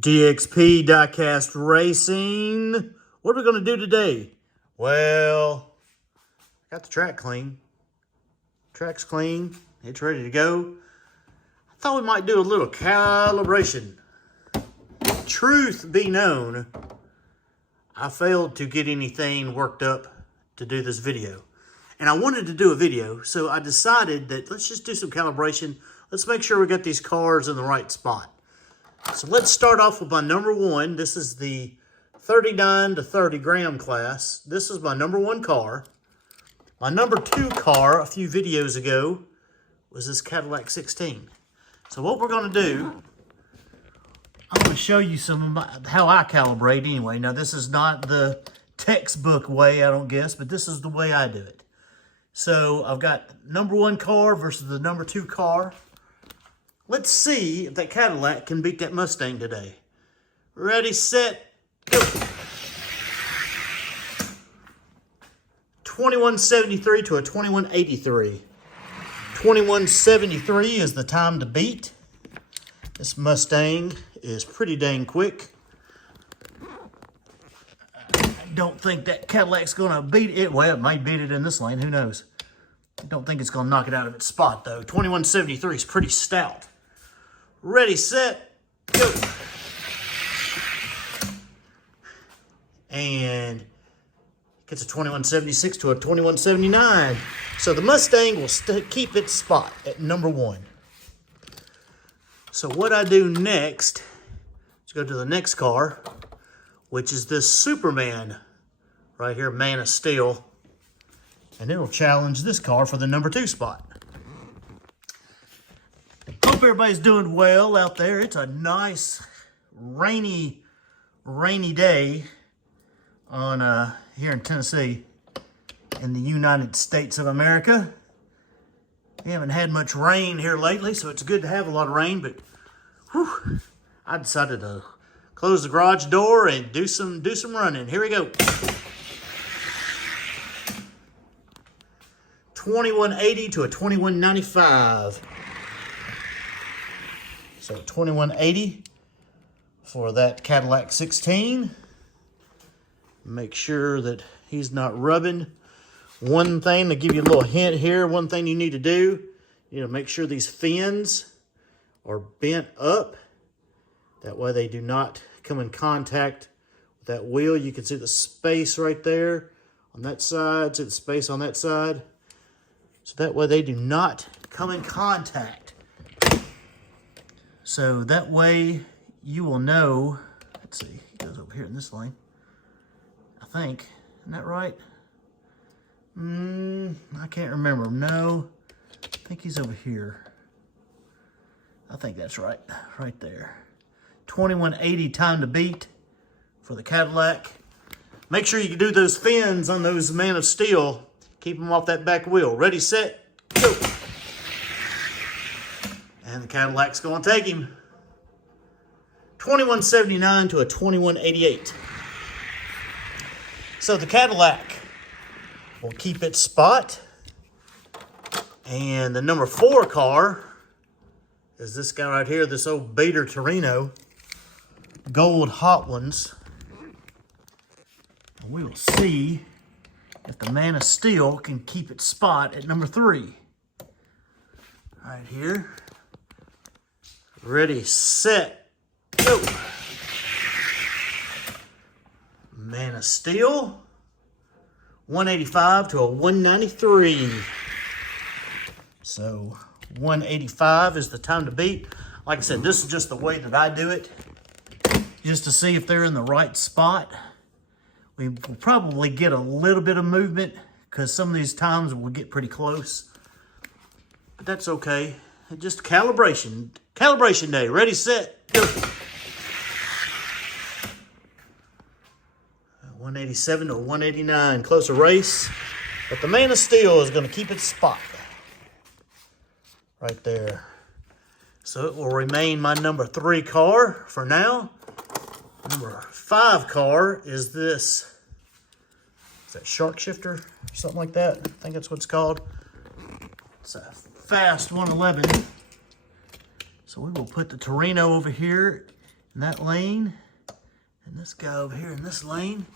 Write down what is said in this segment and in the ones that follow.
DXP Diecast Racing. What are we going to do today? Well, I got the track clean. Track's clean. It's ready to go. I thought we might do a little calibration. Truth be known, I failed to get anything worked up to do this video. And I wanted to do a video, so I decided that let's just do some calibration. Let's make sure we got these cars in the right spot. So let's start off with my number one. This is the 39 to 30 gram class. This is my number one car. My number two car a few videos ago was this Cadillac 16. So what we're going to do, I'm going to show you some of how I calibrate anyway. Now this is not the textbook way, I don't guess, but this is the way I do it. So I've got number one car versus the number two car. Let's see if that Cadillac can beat that Mustang today. Ready, set, go. 2173 to a 2183. 2173 is the time to beat. This Mustang is pretty dang quick. I don't think that Cadillac's going to beat it. Well, it might beat it in this lane. Who knows? I don't think it's going to knock it out of its spot, though. 2173 is pretty stout. Ready, set, go. And gets a 2176 to a 2179. So the Mustang will keep its spot at number one. So what I do next is go to the next car, which is this Superman right here, Man of Steel. And it'll challenge this car for the number two spot. Hope everybody's doing well out there. It's a nice rainy day on here in Tennessee in the United States of America. We haven't had much rain here lately, so it's good to have a lot of rain, but whew, I decided to close the garage door and do some running. Here we go. 2180 to a 2195. So 2180 for that Cadillac 16. Make sure that he's not rubbing. One thing to give you a little hint here, one thing you need to do, make sure these fins are bent up. That way they do not come in contact with that wheel. You can see the space right there on that side, see the space on that side. So that way they do not come in contact. So that way you will know, let's see, he goes over here in this lane. I think, isn't that right? I can't remember. No, I think he's over here. I think that's right there. 2180 time to beat for the Cadillac. Make sure you do those fins on those Man of Steel. Keep them off that back wheel. Ready, set, go. And the Cadillac's going to take him. 2179 to a 2188. So the Cadillac will keep its spot. And the number four car is this guy right here, this old Beater Torino. Gold Hot Ones. And we will see if the Man of Steel can keep its spot at number three. Right here. Ready, set, go. Man of Steel. 185 to a 193. So 185 is the time to beat. Like I said, this is just the way that I do it. Just to see if they're in the right spot. We will probably get a little bit of movement because some of these times we'll get pretty close. But that's okay. Just calibration. Calibration day. Ready, set, go. 187 to 189. Closer race. But the Man of Steel is going to keep its spot. Right there. So it will remain my number three car for now. Number five car is this. Is that Shark Shifter? Something like that. I think that's what it's called. It's a fast 111. So we will put the Torino over here in that lane, and this guy over here in this lane.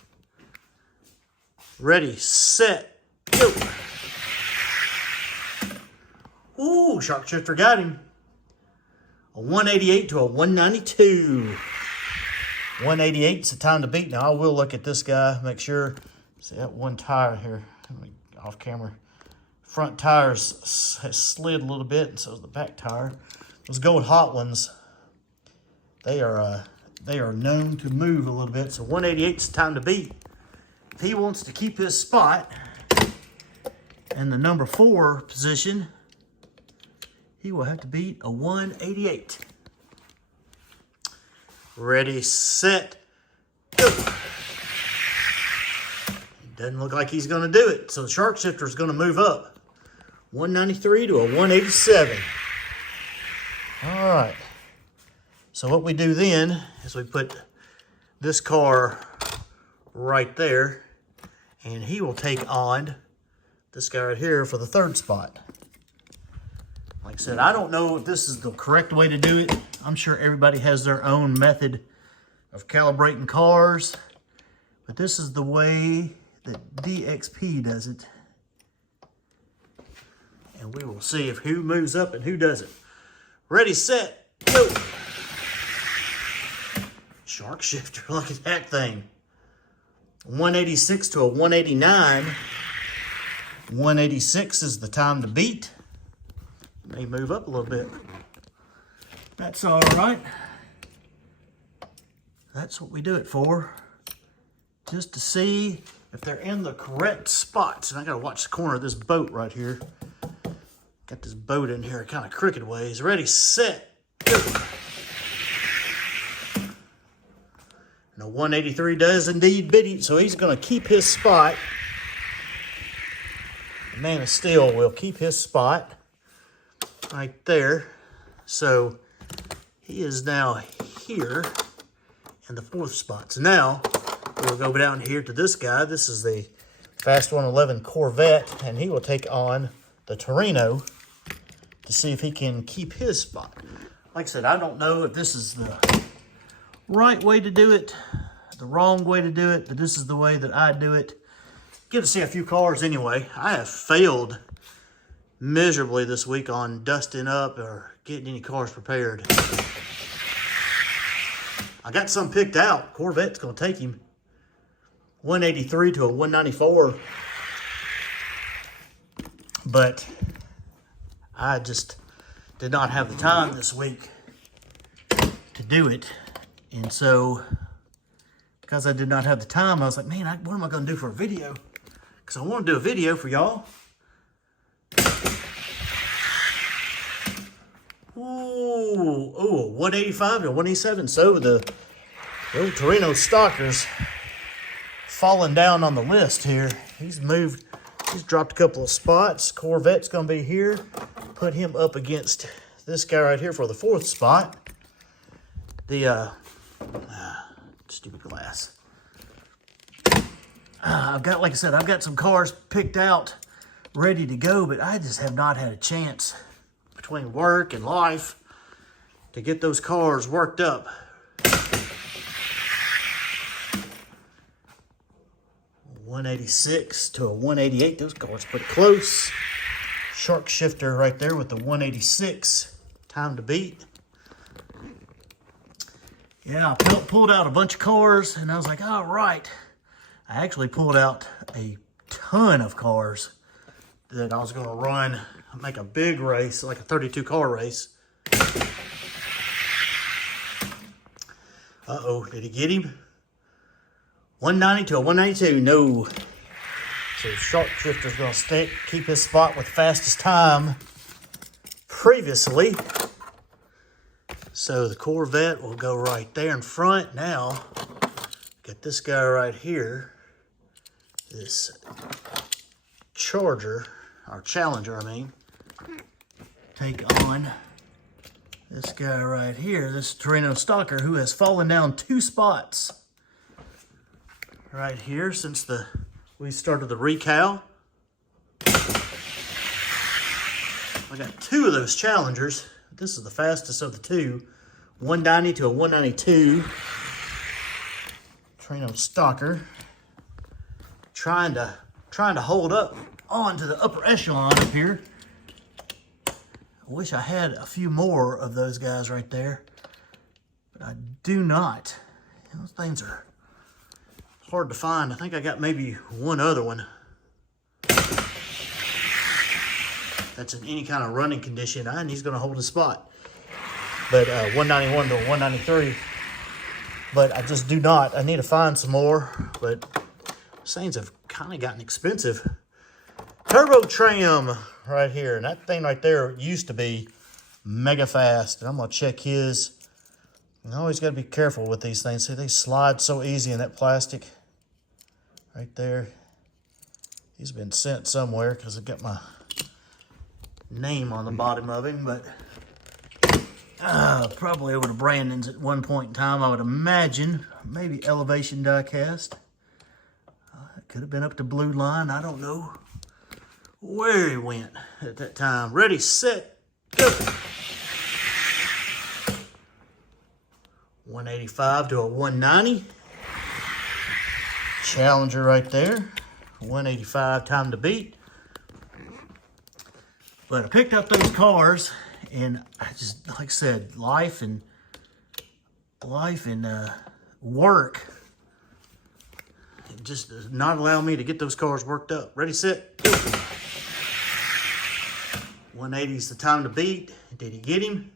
Ready, set, go. Ooh, shark shifter got him. A 188 to a 192. 188 is the time to beat. Now I will look at this guy, make sure. See that one tire here, off camera. Front tires has slid a little bit, and so is the back tire. Those gold hot ones, they are known to move a little bit. So 188 is the time to beat. If he wants to keep his spot in the number 4 position, he will have to beat a 188. Ready, set, go. It doesn't look like he's going to do it. So the shark shifter is going to move up. 193 to a 187. All right. So what we do then is we put this car right there, and he will take on this guy right here for the 3rd spot. Like I said, I don't know if this is the correct way to do it. I'm sure everybody has their own method of calibrating cars, but this is the way that DXP does it. And we will see if who moves up and who doesn't. Ready, set, go. Shark shifter, look at that thing. 186 to a 189. 186 is the time to beat. May move up a little bit. That's all right. That's what we do it for. Just to see if they're in the correct spots. And I gotta watch the corner of this boat right here. Got this boat in here kind of crooked ways. Ready, set, go. And a 183 does indeed beat him, so he's gonna keep his spot. The Man of Steel will keep his spot right there. So he is now here in the 4th spot. So now we'll go down here to this guy. This is the Fast 111 Corvette, and he will take on the Torino to see if he can keep his spot. Like I said, I don't know if this is the right way to do it, the wrong way to do it, but this is the way that I do it. Get to see a few cars anyway. I have failed miserably this week on dusting up or getting any cars prepared. I got some picked out. Corvette's going to take him. 183 to a 194. But I just did not have the time this week to do it. And so, because I did not have the time, I was like, man, what am I going to do for a video? Because I want to do a video for y'all. Ooh, 185 to 187. So the old Torino Stalker's falling down on the list here. He's dropped a couple of spots. Corvette's going to be here. Put him up against this guy right here for the 4th spot. The, stupid glass. Like I said, I've got some cars picked out, ready to go, but I just have not had a chance between work and life to get those cars worked up. 186 to a 188. Those cars pretty close. Shark shifter right there with the 186. Time to beat. Yeah, I pulled out a bunch of cars, and I was like, all right. I actually pulled out a ton of cars that I was going to run, make a big race, like a 32 car race. Uh-oh, did he get him? 190 to a 192, no. So shark shifter's going to keep his spot with fastest time previously. So the Corvette will go right there in front. Now, got this guy right here, this Challenger, I mean, take on this guy right here, this Torino Stalker, who has fallen down 2 spots right here since we started the recal. I got 2 of those Challengers. This is the fastest of the 2. 190 to a 192. Trano stalker. Trying to hold up onto the upper echelon up here. I wish I had a few more of those guys right there, but I do not. Those things are hard to find. I think I got maybe one other one that's in any kind of running condition, and he's going to hold his spot. But 191 to 193. But I just do not. I need to find some more. But these things have kind of gotten expensive. Turbo Tram right here. And that thing right there used to be mega fast. And I'm going to check his. You always got to be careful with these things. See, they slide so easy in that plastic right there. He's been sent somewhere because I got my name on the bottom of him. But probably over to Brandon's at one point in time, I would imagine. Maybe Elevation die-cast. It could have been up to Blue Line. I don't know where he went at that time. Ready, set, go. 185 to a 190. Challenger right there. 185 time to beat. But I picked up those cars. And I just, like I said, life and work, it just does not allow me to get those cars worked up. Ready, set, go. 180 is the time to beat. Did he get him?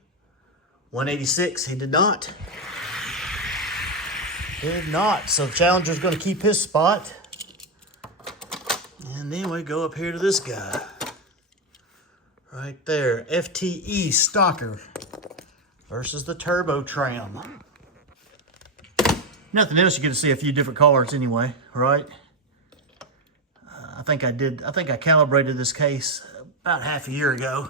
186, he did not. Did not. So Challenger's going to keep his spot. And then we go up here to this guy. Right there, FTE Stalker versus the Turbo Tram. Nothing else, you're going to see a few different colors anyway, right? I think I calibrated this case about half a year ago.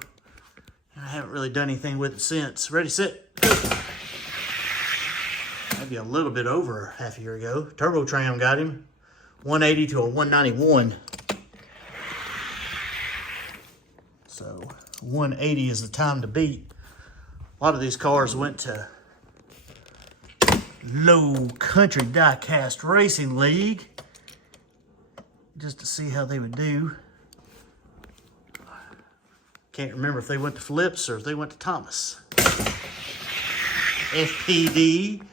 And I haven't really done anything with it since. Ready, set, go. Maybe a little bit over half a year ago. Turbo Tram got him. 180 to a 191. So 180 is the time to beat. A lot of these cars went to Low Country Die-Cast Racing League just to see how they would do. Can't remember if they went to Flips or if they went to Thomas. FPD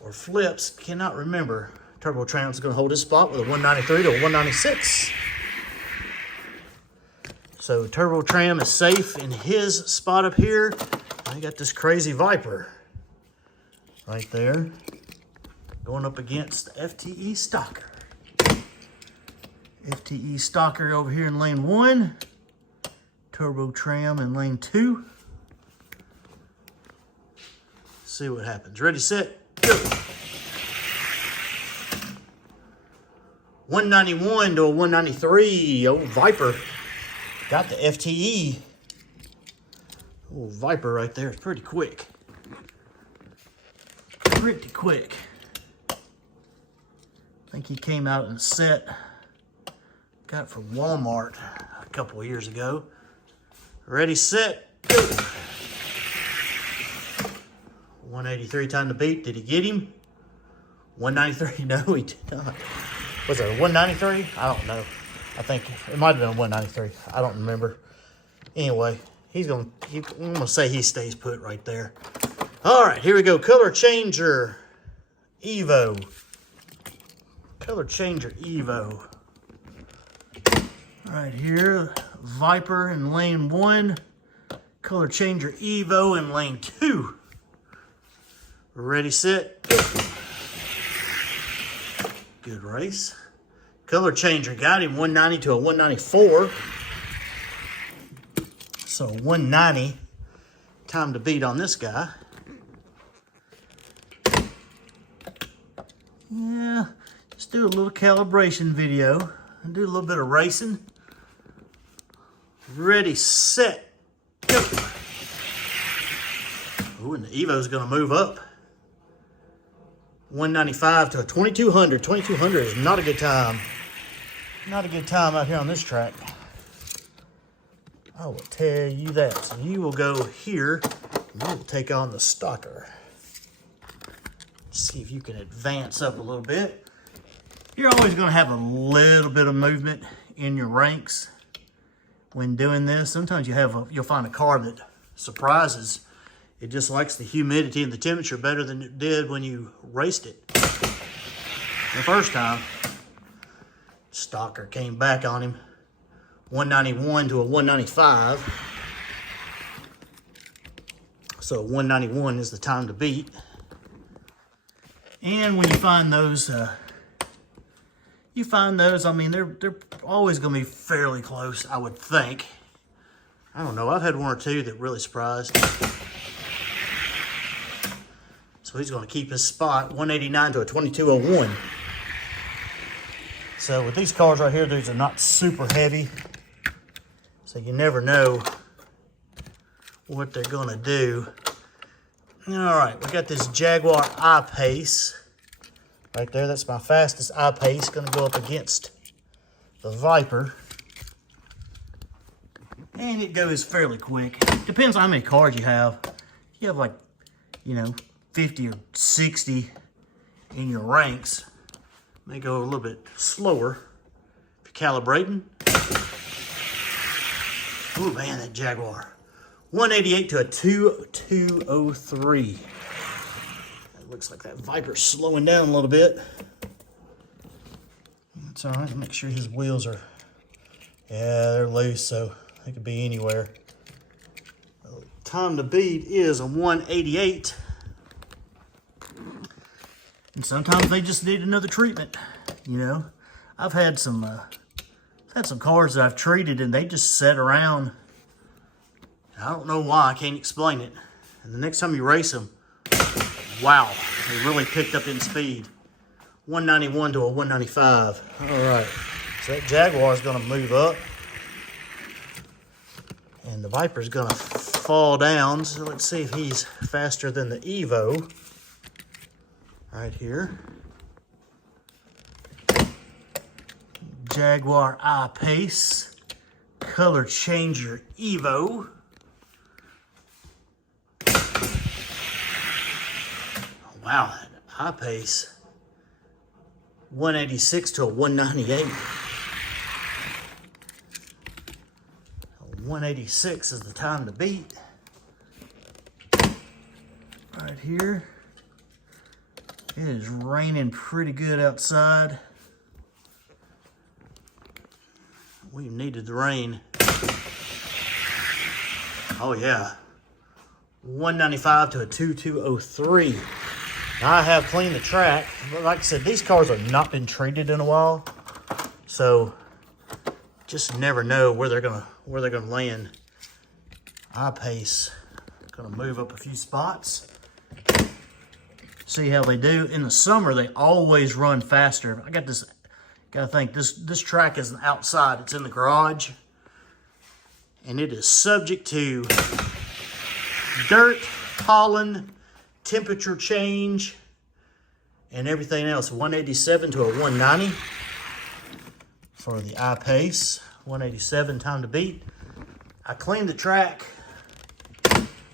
or Flips, cannot remember. Turbo Tram's going to hold his spot with a 193 to a 196. So Turbo Tram is safe in his spot up here. I got this crazy Viper right there going up against FTE Stalker. FTE Stalker over here in lane 1. Turbo Tram in lane 2. See what happens. Ready, set, go. 191 to a 193. Old Viper. Got the FTE. Oh, Viper right there. It's pretty quick. Pretty quick. I think he came out in a set. Got it from Walmart a couple of years ago. Ready, set, go. 183 time to beat. Did he get him? 193? No, he did not. Was it a 193? I don't know. I think it might have been a 193. I don't remember. Anyway, I'm gonna say he stays put right there. All right, here we go. Color Changer Evo. Color Changer Evo. Right here, Viper in lane 1. Color Changer Evo in lane 2. Ready, set, go. Good race. Color Changer got him 190 to a 194. So 190 time to beat on this guy. Yeah, just do a little calibration video and do a little bit of racing. Ready, set, go. Ooh, and the Evo's gonna move up. 195 to a 2200. 2200 is not a good time. Not a good time out here on this track. I will tell you that. So you will go here We'll take on the stalker. See if you can advance up a little bit. You're always going to have a little bit of movement in your ranks when doing this. Sometimes you'll find a car that surprises. It just likes the humidity and the temperature better than it did when you raced it the first time. Stalker came back on him. 191 to a 195. So 191 is the time to beat. And when you find those, I mean, they're always going to be fairly close, I would think. I don't know. I've had one or two that really surprised. So he's going to keep his spot, 189 to a 2201. So with these cars right here, these are not super heavy. So you never know what they're going to do. All right, we got this Jaguar I-Pace right there. That's my fastest I-Pace. Going to go up against the Viper. And it goes fairly quick. Depends on how many cars you have. You have like, 50 or 60 in your ranks. May go a little bit slower if you're calibrating. Oh man, that Jaguar. 188 to a 2203. It looks like that Viper's slowing down a little bit. It's all right. Make sure his wheels are, they're loose, so they could be anywhere. Time to beat is a 188. And sometimes they just need another treatment. I've had some cars that I've treated and they just sit around. I don't know why, I can't explain it. And the next time you race them, wow, they really picked up in speed. 191 to a 195. All right, so that Jaguar is going to move up. And the Viper's going to fall down. So let's see if he's faster than the Evo. Right here. Jaguar I-Pace. Color changer Evo. Wow, that I-Pace. 186 to a 198. 186 is the time to beat. Right here. It is raining pretty good outside. We needed the rain. Oh yeah. 195 to a 2203. Now I have cleaned the track. But like I said, these cars have not been treated in a while. So just never know where they're gonna land. I-Pace. Gonna move up a few spots. See how they do. In the summer, they always run faster. I got this, gotta think, this track isn't outside, it's in the garage. And it is subject to dirt, pollen, temperature change, and everything else. 187 to a 190 for the I-Pace. 187 time to beat. I cleaned the track.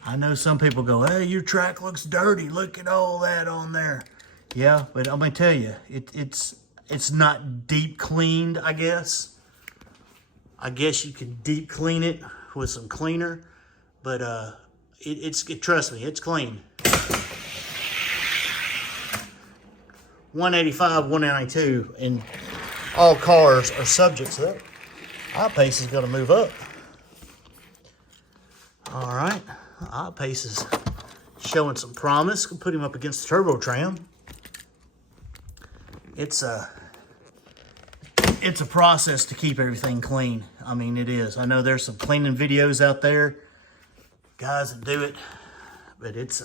I know some people go, hey, your track looks dirty. Look at all that on there. Yeah, but I'm going to tell you, it's not deep cleaned, I guess. I guess you could deep clean it with some cleaner. But trust me, it's clean. 185, 192, and all cars are subject to that. I-Pace is going to move up. All right. I-Pace is showing some promise. Can put him up against the Turbo Tram. It's a process to keep everything clean. I mean, it is. I know there's some cleaning videos out there, guys that do it, but it's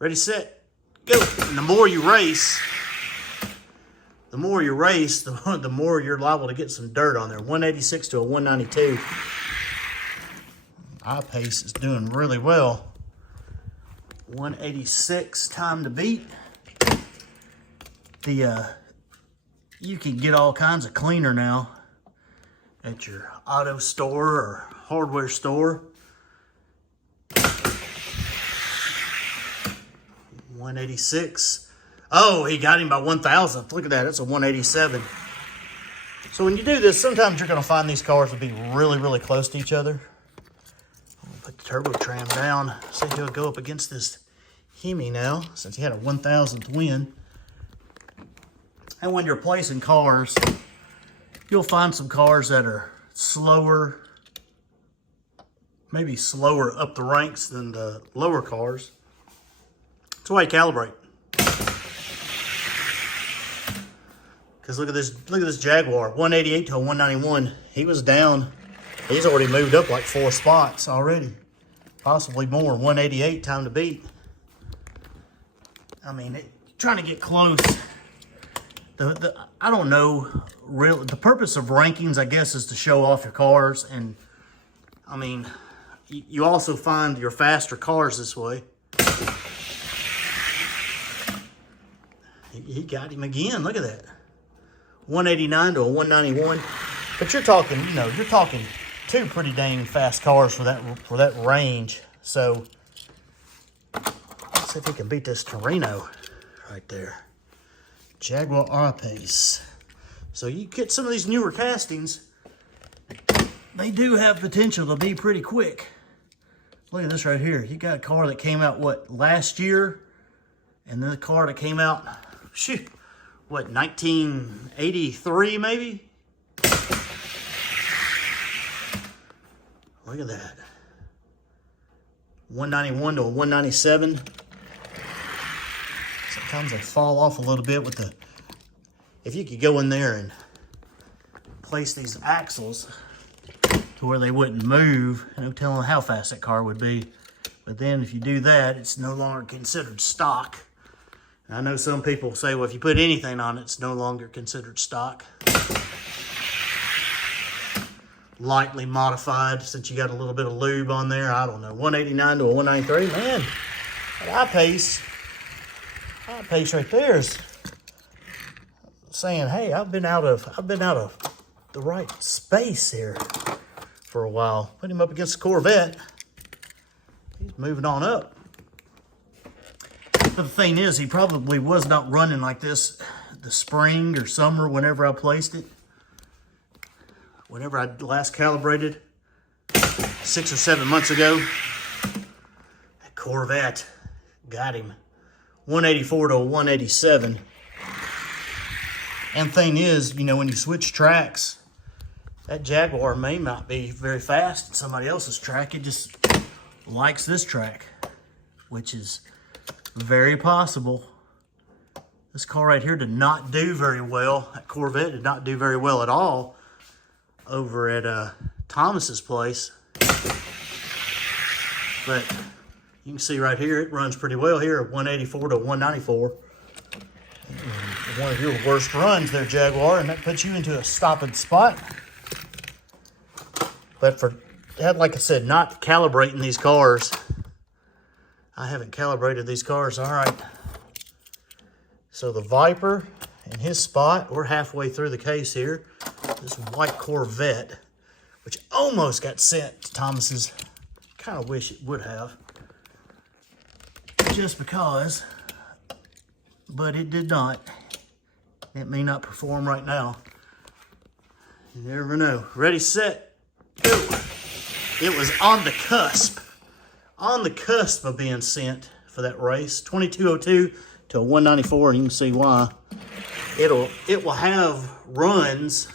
ready, set, go. And the more you race, the more you're liable to get some dirt on there. 186 to a 192. I-Pace is doing really well. 186 time to beat. You can get all kinds of cleaner now at your auto store or hardware store. 186. Oh, he got him by 1,000th. Look at that. That's a 187. So when you do this, sometimes you're going to find these cars will be really, really close to each other. I'm going to put the turbo tram down. See if he'll go up against this Hemi now, since he had a 1,000th win. And when you're placing cars, you'll find some cars that are slower, maybe slower up the ranks than the lower cars. That's why you calibrate. Because look at this Jaguar, 188 to a 191. He was down. He's already moved up like 4 spots already, possibly more. 188, time to beat. I mean, trying to get close. I don't know, really. The purpose of rankings, I guess, is to show off your cars. And, I mean, you also find your faster cars this way. He got him again. Look at that. 189 to a 191. But you're talking, you know, you're talking 2 pretty dang fast cars for that range. So, let's see if he can beat this Torino right there. Jaguar R-Pace. So you get some of these newer castings, they do have potential to be pretty quick. Look at this right here. You got a car that came out, what, last year? And then the car that came out, shoot, what, 1983 maybe? Look at that. 191 to a 197. Sometimes they fall off a little bit with the, if you could go in there and place these axles to where they wouldn't move, no telling how fast that car would be. But then if you do that, it's no longer considered stock. And I know some people say, well, if you put anything on it, it's no longer considered stock. Lightly modified, since you got a little bit of lube on there. I don't know, 189 to a 193. Man, that I-Pace right there is saying, hey, I've been out of the right space here for a while. Put him up against the Corvette. He's moving on up. But the thing is, he probably was not running like this the spring or summer whenever I placed it. Whenever I last calibrated 6 or 7 months ago, that Corvette got him. 184 to a 187. And thing is, you know, when you switch tracks, that Jaguar may not be very fast in somebody else's track. It just likes this track, which is very possible. This car right here did not do very well. That Corvette did not do very well at all over at Thomas's place. But you can see right here, it runs pretty well here at 184 to 194. One of your worst runs there, Jaguar, and that puts you into a stopping spot. But for that, like I said, not calibrating these cars. I haven't calibrated these cars. All right. So the Viper in his spot, we're halfway through the case here. This white Corvette, which almost got sent to Thomas's. Kind of wish it would have. Just because, but it did not. It may not perform right now. You never know. Ready, set, go. It was on the cusp of being sent for that race. 2202 to a 194, and you can see why. It will have runs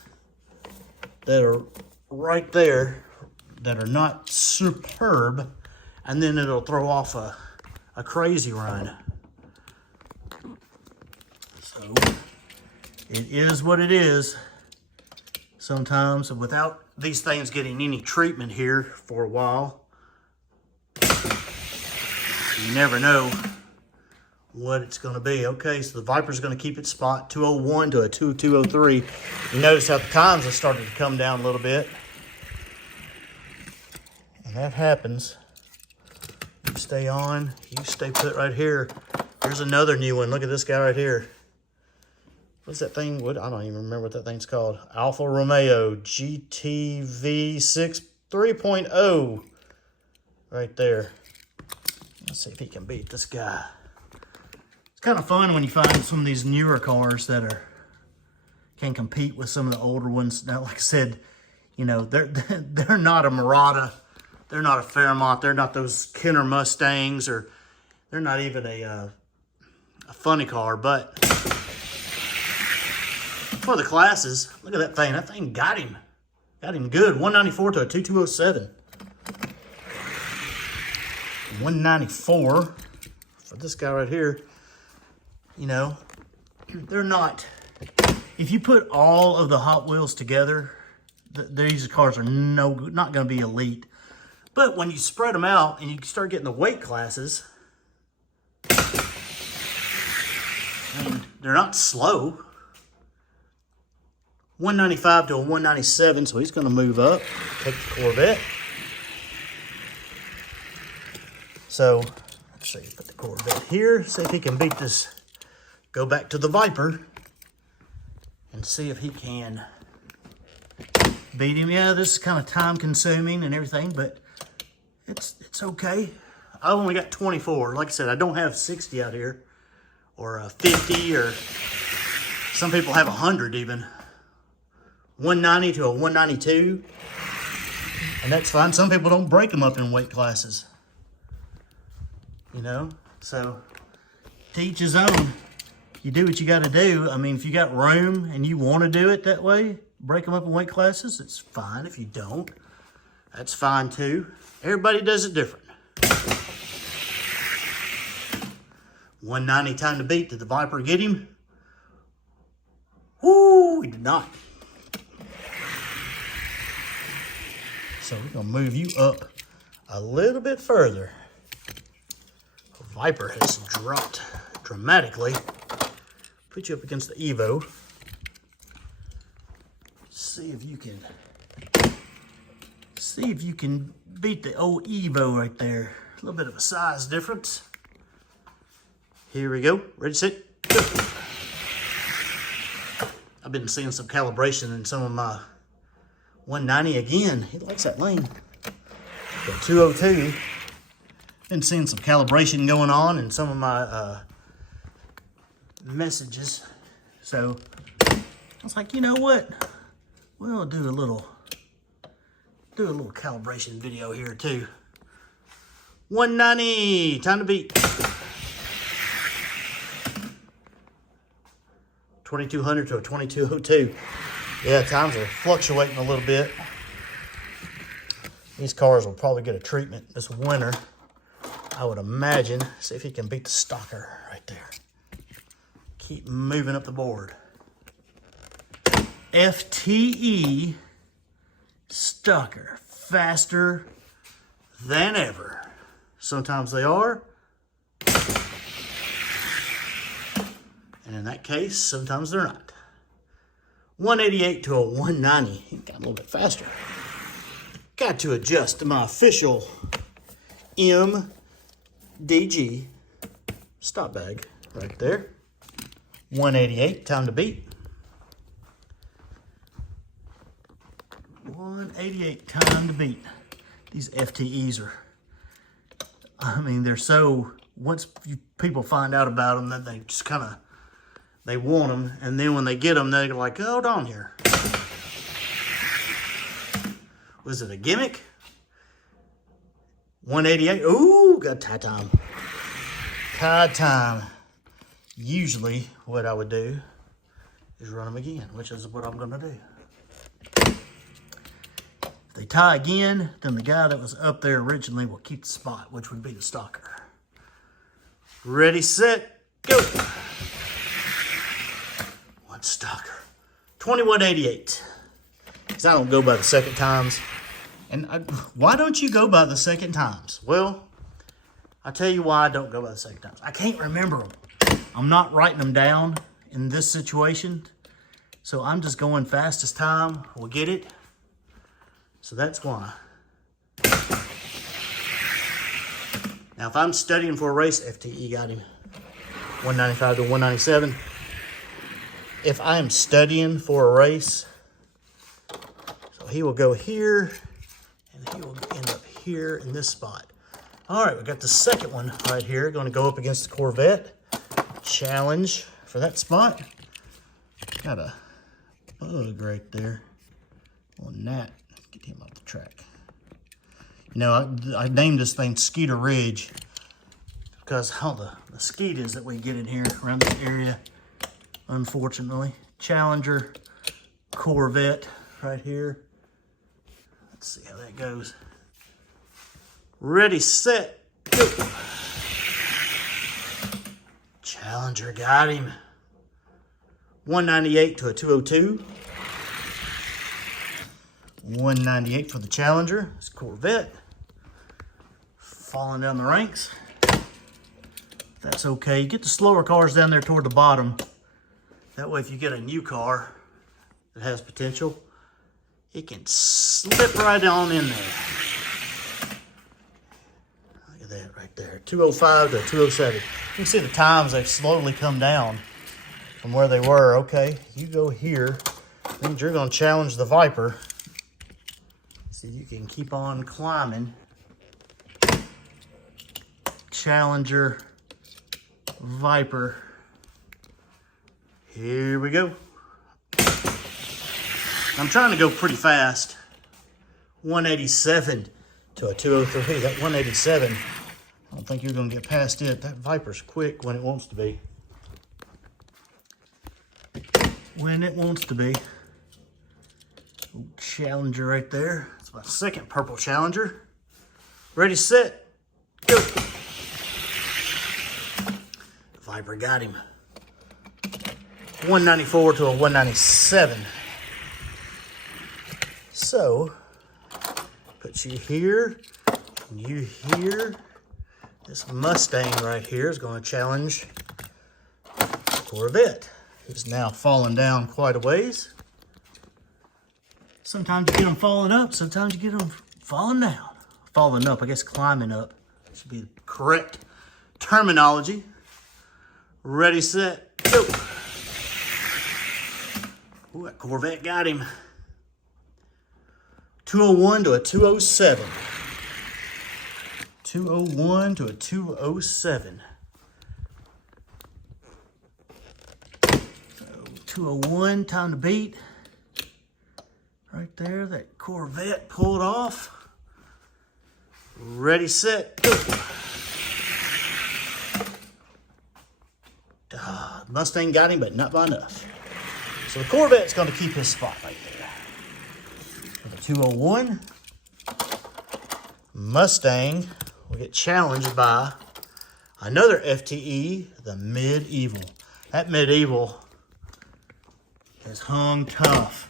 that are right there that are not superb, and then it'll throw off a crazy run. So it is what it is. Sometimes without these things getting any treatment here for a while, you never know what it's going to be. Okay, so the Viper's going to keep its spot 201 to a 2203. You notice how the times have started to come down a little bit. And that happens. You stay on, you stay put right here. Here's another new one. Look at this guy right here. What's that thing? I don't even remember what that thing's called. Alfa Romeo GTV 6 3.0 right there. Let's see if he can beat this guy. It's kind of fun when you find some of these newer cars that can compete with some of the older ones. Now, like I said, you know, they're not a Murata, they're not a Fairmont, they're not those Kenner Mustangs, or they're not even a funny car, but for the classes, look at that thing. That thing got him good. 194 to a 2207. 194 for this guy right here. You know, they're not, if you put all of the Hot Wheels together, these cars are not going to be elite. But when you spread them out and you start getting the weight classes, I mean, they're not slow. 195 to a 197, so he's going to move up, take the Corvette. So, let's see, put the Corvette here, see if he can beat this. Go back to the Viper and see if he can beat him. Yeah, this is kind of time consuming and everything, but it's okay. I only got 24. Like I said, I don't have 60 out here, or 50, or some people have 100 even. 190 to a 192, and that's fine. Some people don't break them up in weight classes, you know, so to each his own. You do what you got to do. I mean, if you got room and you want to do it that way, break them up in weight classes, it's fine. If you don't, that's fine too. Everybody does it different. 190 time to beat. Did the Viper get him? Woo, he did not. So we're going to move you up a little bit further. The Viper has dropped dramatically. Put you up against the Evo. See if you can beat the old Evo right there. A little bit of a size difference. Here we go. Ready, set, go. I've been seeing some calibration in some of my 190 again. He likes that lane. Got 202. Been seeing some calibration going on in some of my messages. So I was like, you know what? We'll do a little calibration video here too. 190, time to beat. 2200 to a 2202. Yeah, times are fluctuating a little bit. These cars will probably get a treatment this winter, I would imagine. See if he can beat the Stalker right there. Keep moving up the board. FTE Stalker, faster than ever. Sometimes they are. And in that case, sometimes they're not. 188 to a 190. He got a little bit faster. Got to adjust to my official MDG stop bag right there. 188, time to beat. 188, time to beat. These FTEs are, I mean, they're so, once people find out about them, that they just kind of, they want them, and then when they get them, they're like, hold on here. Was it a gimmick? 188, ooh, got tie time. Tie time. Usually, what I would do is run them again, which is what I'm gonna do. If they tie again, then the guy that was up there originally will keep the spot, which would be the Stalker. Ready, set, go. One Stalker. 2188. Because I don't go by the second times. And why don't you go by the second times? Well, I'll tell you why I don't go by the second times. I can't remember them. I'm not writing them down in this situation. So I'm just going fastest time. We'll get it. So that's why. Now, if I'm studying for a race, FTE got him. 195 to 197. If I am studying for a race, so he will go here, and he will end up here in this spot. All right, we got the second one right here. Going to go up against the Corvette. challenge for that spot. Got a bug right there. Little gnat. Get him off the track. You know, I named this thing Skeeter Ridge because all the mosquitoes that we get in here around this area, unfortunately. Challenger Corvette right here. Let's see how that goes. Ready, set, go. Challenger got him. 198 to a 202. 198 for the Challenger. It's Corvette. Falling down the ranks. That's okay. You get the slower cars down there toward the bottom. That way if you get a new car that has potential, it can slip right on in there. Look at that right there. 205 to 207. You can see the times they've slowly come down from where they were. Okay, you go here. Means you're going to challenge the Viper. So you can keep on climbing. Challenger Viper. Here we go. I'm trying to go pretty fast. 187 to a 203. That 187, I don't think you're going to get past it. That Viper's quick when it wants to be. When it wants to be. Challenger right there. That's my second purple Challenger. Ready, set, go. Viper got him. 194 to a 197. So, put you here, and you here. This Mustang right here is going to challenge the Corvette. It's now fallen down quite a ways. Sometimes you get them falling up, sometimes you get them falling down. Falling up, I guess climbing up should be the correct terminology. Ready, set, go. Ooh, that Corvette got him. 201 to a 207. 201 to a 207. So 201, time to beat. Right there, that Corvette pulled off. Ready, set, go. Mustang got him, but not by enough. So the Corvette's going to keep his spot right there. For the 201, Mustang will get challenged by another FTE, the Medieval. That Medieval has hung tough.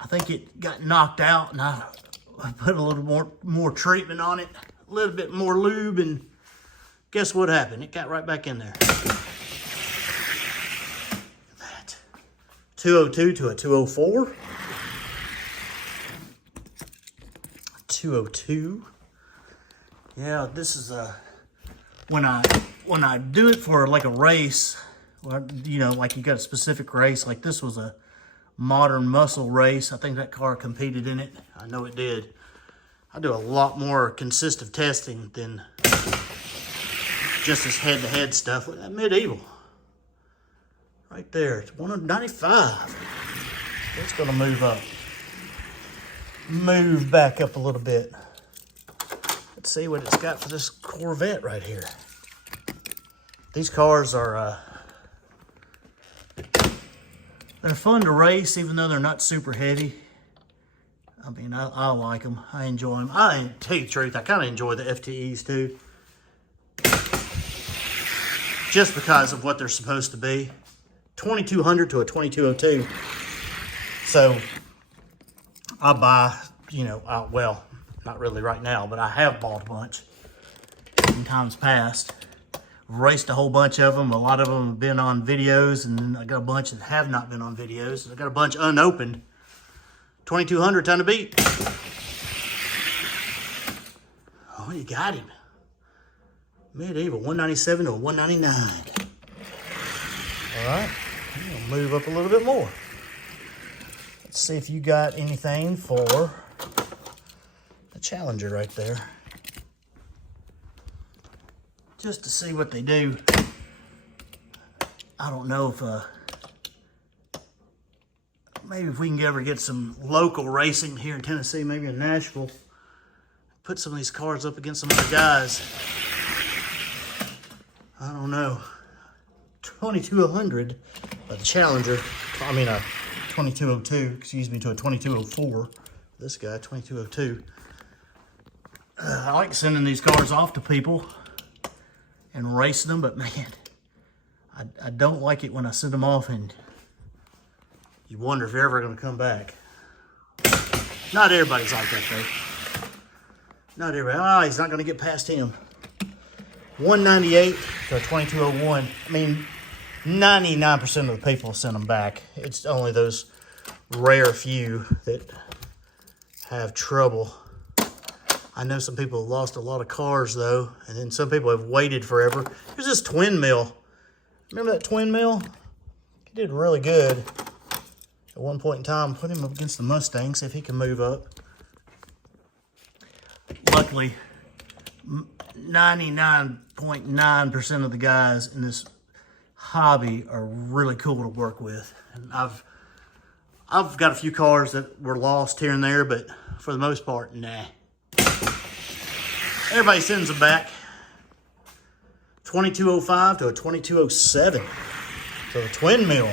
I think it got knocked out, and I put a little more treatment on it, a little bit more lube, and guess what happened? It got right back in there. 202 to a 204. 202. Yeah, this is when I do it for like a race, you know, like you got a specific race, like this was a modern muscle race. I think that car competed in it. I know it did. I do a lot more consistent testing than just this head-to-head stuff. Look at that Medieval. Right there, it's 195. It's gonna move up. Move back up a little bit. Let's see what it's got for this Corvette right here. These cars are, they're fun to race even though they're not super heavy. I mean, I like them, I enjoy them. I tell you the truth, I kind of enjoy the FTEs too. Just because of what they're supposed to be. 2200 to a 2202. So I buy, you know, well, not really right now, but I have bought a bunch in times past. Raced a whole bunch of them. A lot of them have been on videos, and then I got a bunch that have not been on videos. I got a bunch unopened. 2200, time to beat. Oh, you got him. Medieval, 197 to 199. All right. I'm gonna move up a little bit more. Let's see if you got anything for the Challenger right there. Just to see what they do. I don't know if maybe if we can ever get some local racing here in Tennessee, maybe in Nashville, put some of these cars up against some other guys. I don't know. 2200, the Challenger, I mean a 2202, excuse me, to a 2204. This guy, 2202. I like sending these cars off to people and racing them, but man, I don't like it when I send them off and you wonder if they're ever going to come back. Not everybody's like that, though. Not everybody. Oh, he's not going to get past him. 198 to a 2201. I mean, 99% of the people send them back. It's only those rare few that have trouble. I know some people have lost a lot of cars, though, and then some people have waited forever. Here's this twin mill. Remember that twin mill? He did really good at one point in time. Put him up against the Mustang, see if he can move up. Luckily, 99.9% of the guys in this hobby are really cool to work with. And I've got a few cars that were lost here and there, but for the most part, nah. Everybody sends them back. 2205 to a 2207. So the twin mill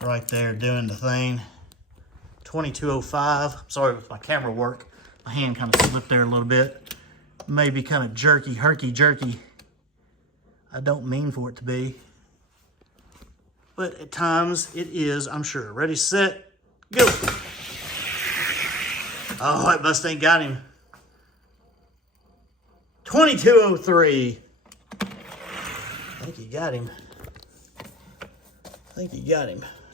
right there doing the thing. 2205. Sorry if my camera work. My hand kind of slipped there a little bit. Maybe kind of jerky, herky-jerky. I don't mean for it to be. But at times it is, I'm sure. Ready, set, go. Oh, that Mustang got him. 2203. I think he got him.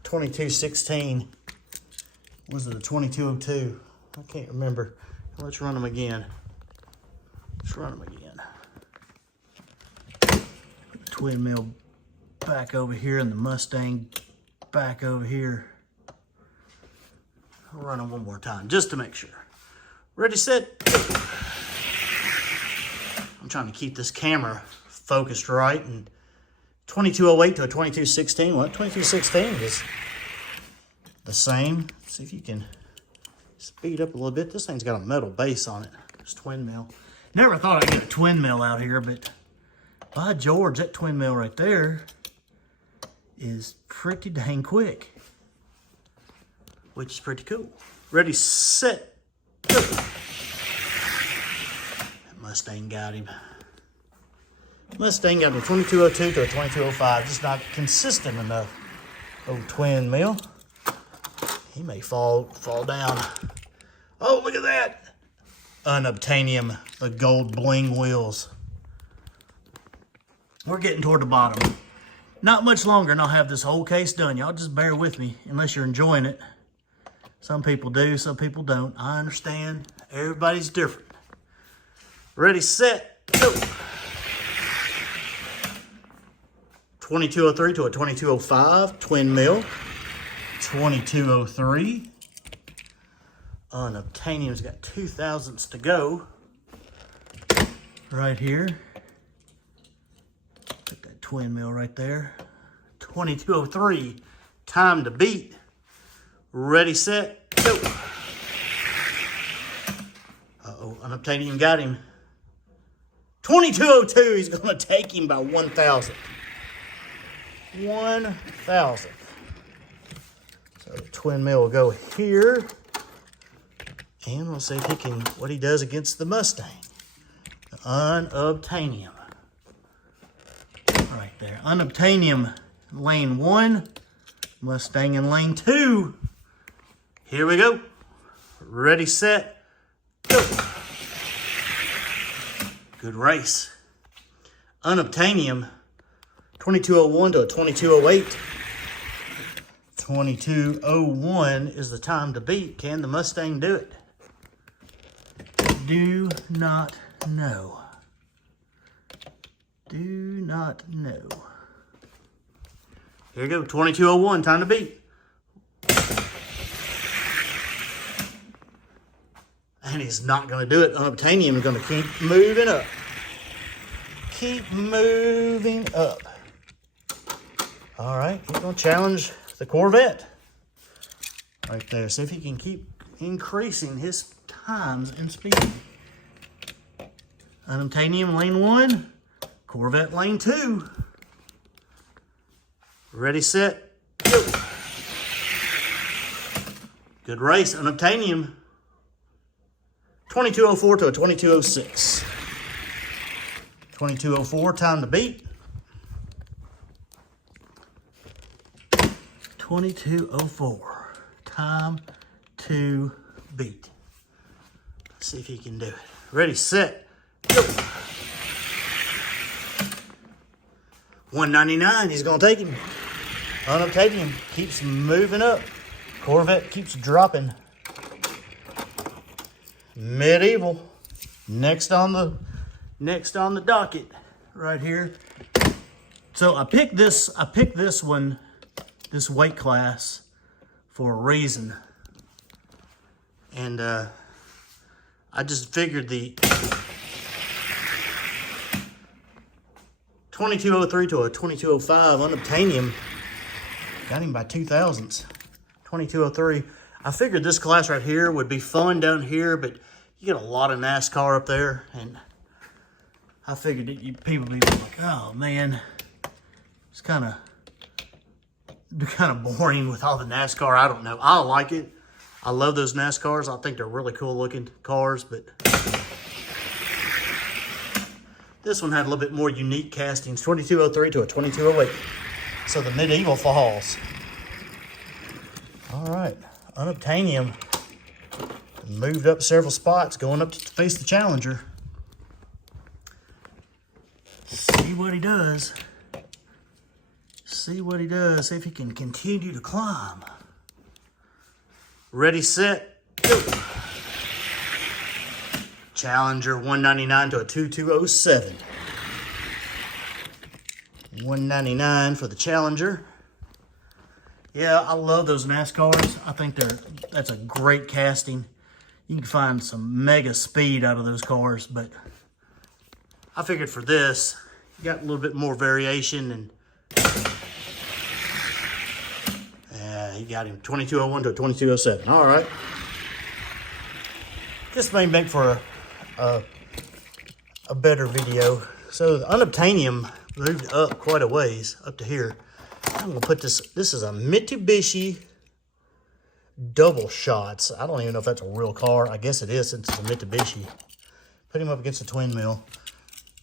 2216. Was it a 2202? I can't remember. Let's run them again. Twin mill back over here and the Mustang back over here. I'll run them one more time just to make sure. Ready, set, go. I'm trying to keep this camera focused right. And 2208 to a 2216. Well, 2216 is the same. See if you can speed up a little bit. This thing's got a metal base on it. This twin mill. Never thought I'd get a twin mill out here, but by George, that twin mill right there is pretty dang quick, which is pretty cool. Ready, set, go. That Mustang got him. Mustang got him 2202 to a 2205. Just not consistent enough. Old twin mill. He may fall down. Oh, look at that. Unobtainium, the gold bling wheels. We're getting toward the bottom. Not much longer and I'll have this whole case done. Y'all just bear with me unless you're enjoying it. Some people do, some people don't. I understand. Everybody's different. Ready, set, go. 2203 to a 2205, twin mill. 2203. Unobtainium's got 2 thousandths to go. Right here. Put that twin mill right there. 2203. Time to beat. Ready, set, go. Uh-oh, Unobtainium got him. 2202. He's going to take him by 1 thousandth. 1 thousandth. So the twin mill will go here. And we'll see if he can, what he does against the Mustang. The Unobtainium. Right there. Unobtainium, lane 1. Mustang in lane 2. Here we go. Ready, set, go. Good race. Unobtainium, 2201 to a 2208. 2201 is the time to beat. Can the Mustang do it? Do not know. Do not know. Here we go, 2201, time to beat. And he's not going to do it. Unobtainium is going to keep moving up. Keep moving up. All right, he's gonna challenge the Corvette right there. See if he can keep increasing his times and speed. Unobtainium lane 1, Corvette lane 2. Ready, set, go. Good race, Unobtainium. 2204 to a 2206. 2204, time to beat. 2204, time to beat. Let's see if he can do it. Ready, set, go. 199, he's gonna take him. Unobtainium keeps moving up. Corvette keeps dropping. Medieval, next on the docket, right here. So I picked this one, this weight class, for a reason, and I just figured the 2203 to a 2205 Unobtainium got him by 2 thousandths. 2203. I figured this class right here would be fun down here, but you get a lot of NASCAR up there, and I figured that people would be like, oh man, it's kind of boring with all the NASCAR. I don't know. I like it. I love those NASCARs. I think they're really cool looking cars, but this one had a little bit more unique castings. 2203 to a 2208. So the medieval falls. All right, Unobtainium moved up several spots, going up to face the challenger. See what he does. See what he does. See if he can continue to climb. Ready, set, go. Challenger 199 to a 2207. 199 for the Challenger. Yeah, I love those NASCARs. I think that's a great casting. You can find some mega speed out of those cars, but I figured for this, you got a little bit more variation, and he got him 2201 to a 2207. All right. This may make for a better video. So the Unobtainium moved up quite a ways, up to here. I'm gonna put this is a Mitsubishi double shots. I don't even know if that's a real car. I guess it is since it's a Mitsubishi. Put him up against the twin mill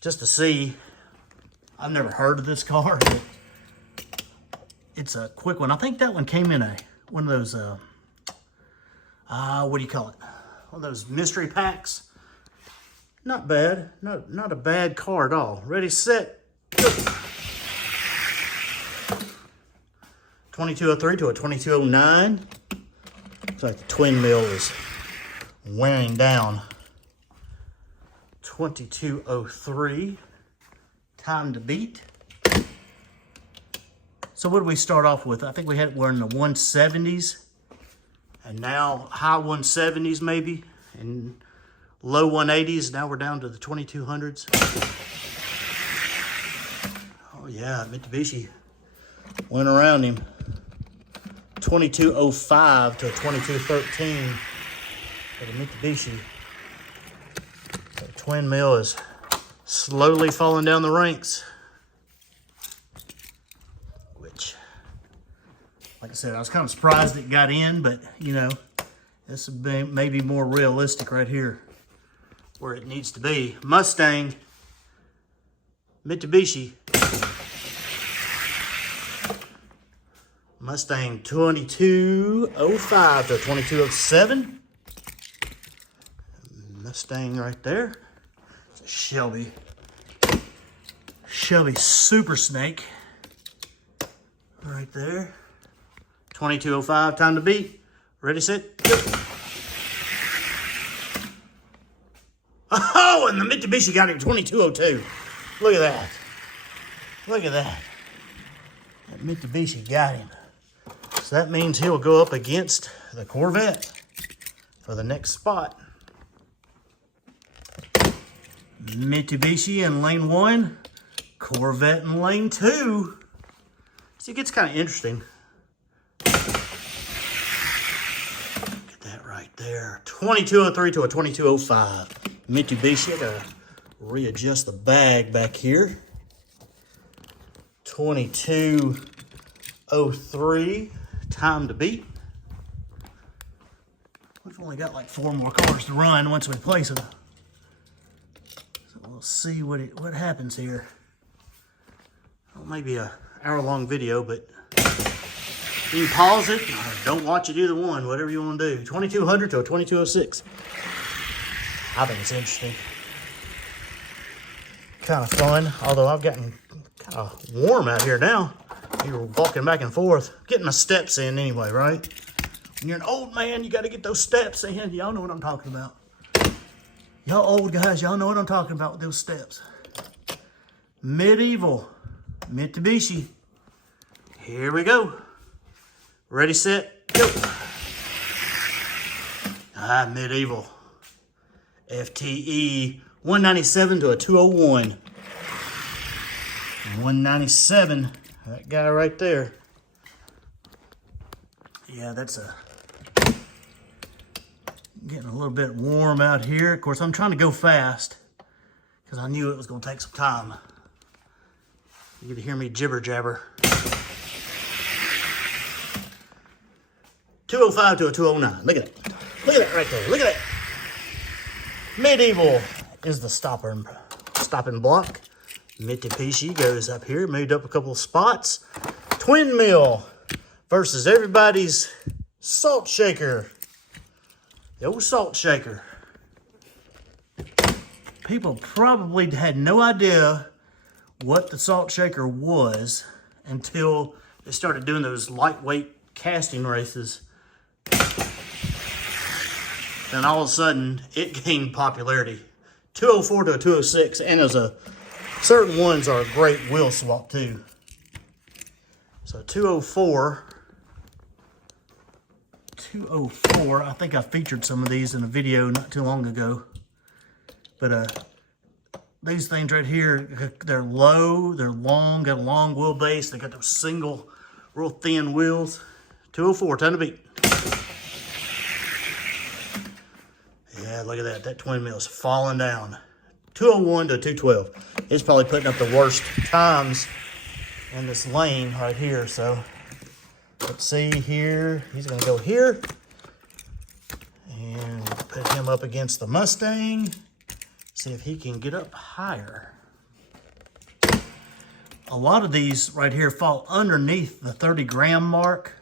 just to see. I've never heard of this car, but it's a quick one. I think that one came in one of those, what do you call it? One of those mystery packs. Not bad. Not a bad car at all. Ready, set, go. 2203 to a 2209. Looks like the twin mill is wearing down. 2203. Time to beat. So what did we start off with? I think we're in the 170s. And now high 170s maybe. And low 180s. Now we're down to the 2200s. Oh yeah, Mitsubishi went around him. 2205 to a 2213 for the Mitsubishi. The twin mill is slowly falling down the ranks. Which, like I said, I was kind of surprised it got in, but you know, this would be maybe more realistic right here where it needs to be. Mustang, Mitsubishi. Mustang 2205 to 2207. Mustang right there. It's a Shelby Super Snake right there. 2205, time to beat. Ready, set, go. Oh, and the Mitsubishi got him 2202. Look at that. Look at that. That Mitsubishi got him. So that means he'll go up against the Corvette for the next spot. Mitsubishi in lane 1, Corvette in lane 2. See, it gets kind of interesting. Get that right there. 2203 to a 2205. Mitsubishi. I gotta readjust the bag back here. 2203. Time to beat. We've only got like 4 more cars to run once we place them. So we'll see what happens here. Well, maybe a hour-long video, but you can pause it or don't watch it, either one, whatever you want to do. 2200 to a 2206. I think it's interesting. Kind of fun, although I've gotten kind of warm out here now. You're walking back and forth, getting my steps in anyway, right? When you're an old man, you got to get those steps in. Y'all know what I'm talking about. Y'all old guys, y'all know what I'm talking about with those steps. Medieval Mitsubishi. Here we go. Ready, set, go. Medieval. FTE 197 to a 201. 197. That guy right there. Yeah, that's getting a little bit warm out here. Of course, I'm trying to go fast because I knew it was going to take some time. You get to hear me jibber jabber. 205 to a 209. Look at it. Look at that right there. Look at that. Medieval is the stopping block. Mitsubishi goes up here, moved up a couple of spots. Twin mill versus everybody's salt shaker. The old salt shaker. People probably had no idea what the salt shaker was until they started doing those lightweight casting races. Then all of a sudden, it gained popularity. 204 to a 206, and certain ones are a great wheel swap too. So 204, I think I featured some of these in a video not too long ago. But these things right here, they're low, they're long, got a long wheelbase. They got those single, real thin wheels. 204, time to beat. Yeah, look at that. That twin mill's falling down. 201 to 212. It's probably putting up the worst times in this lane right here. So let's see here. He's going to go here. And put him up against the Mustang. See if he can get up higher. A lot of these right here fall underneath the 30-gram mark.